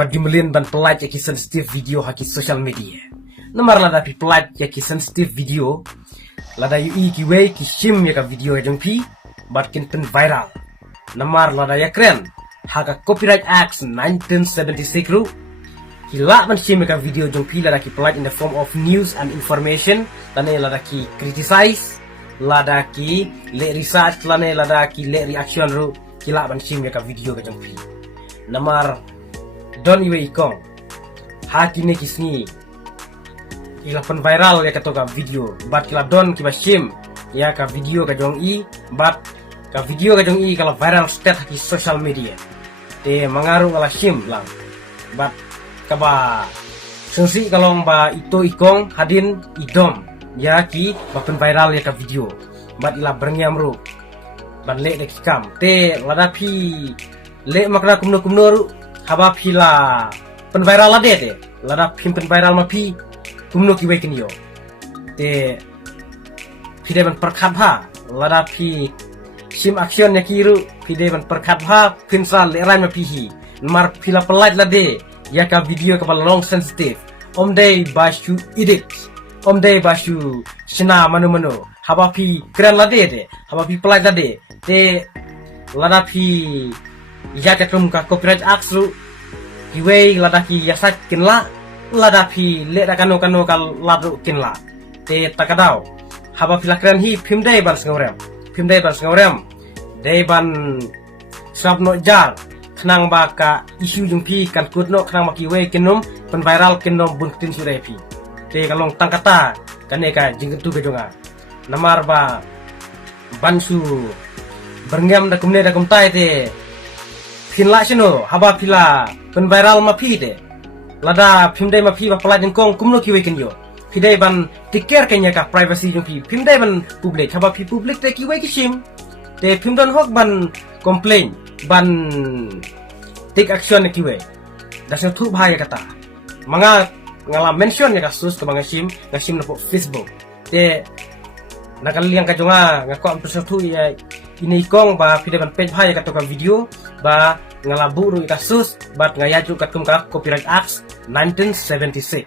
Wadimulin ban pelat yaki sensitive video haki social media. Namar lada pi pelat yaki sensitive video. Lada ui ki way ki shim yaka video jong pi bat kin pen viral. Namar lada ya keren haka Copyright Act 1976 ru. Hila man shim yaka video jong pi lada ki pelat in the form of news and information. Lada lada ki criticize. Lada ki le research lada ki le reaction ru. Hila man shim yaka video ka jong pi. Namar don iwe ikong haki ne kisni ila pen viral ya katoka video bat kila don kiba shim ya ka video ka jong i bat ka video ka jong i kala viral state haki social media te mangaru kala shim lang bat kaba sengsi kalong ba ito ikong hadin idom ya ki ba pen viral ya ka video bat ila bernyam ru ban le de kikam te lada pi le makna kumno ru haba pila pen viral lade te lada pin pen viral ma pi kumno ki wekin yo te pide ban perkhat ha lada pi sim action ya kiru pide ban perkhat ha pin sal le rai ma pi hi mar pila pelait lade ya ka video ka long sensitive om day bashu edit om day bashu sina manu haba pi keren lade te haba pi pelait lade te lada pi ya katum ka Copyright Act ru kiwei lada ki yasat kinla lada pi le da kano kal ladu kinla te takadau haba pila keren hi phimdai ban ngorem dei ban sabno jar khnang ba ka issue jung pi kan kutno khnang ma kiwei kinum pen viral kinom bun tin sure pi te kalong tangkata kaneka jingtu ke jonga namar ba bansu berngam da kumne da kumtai te pinla sino haba pila pen viral ma pi de lada phimdai ma pi ba pala jengkong kumno ki weken yo pidai ban tiker kenya ka privacy jong pi phimdai ban public haba pi public te ki weki sim te phimdon hok ban complain ban take action ki we dasna thu bhai kata manga ngala mention ya kasus ke manga sim ngasim na po Facebook te nakaliang ka jonga ngako am tu ya ini kong ba pide ban page bhai ka to ka video ba ngalabu ru kasus bat ngayaju katum ka Copyright Act 1976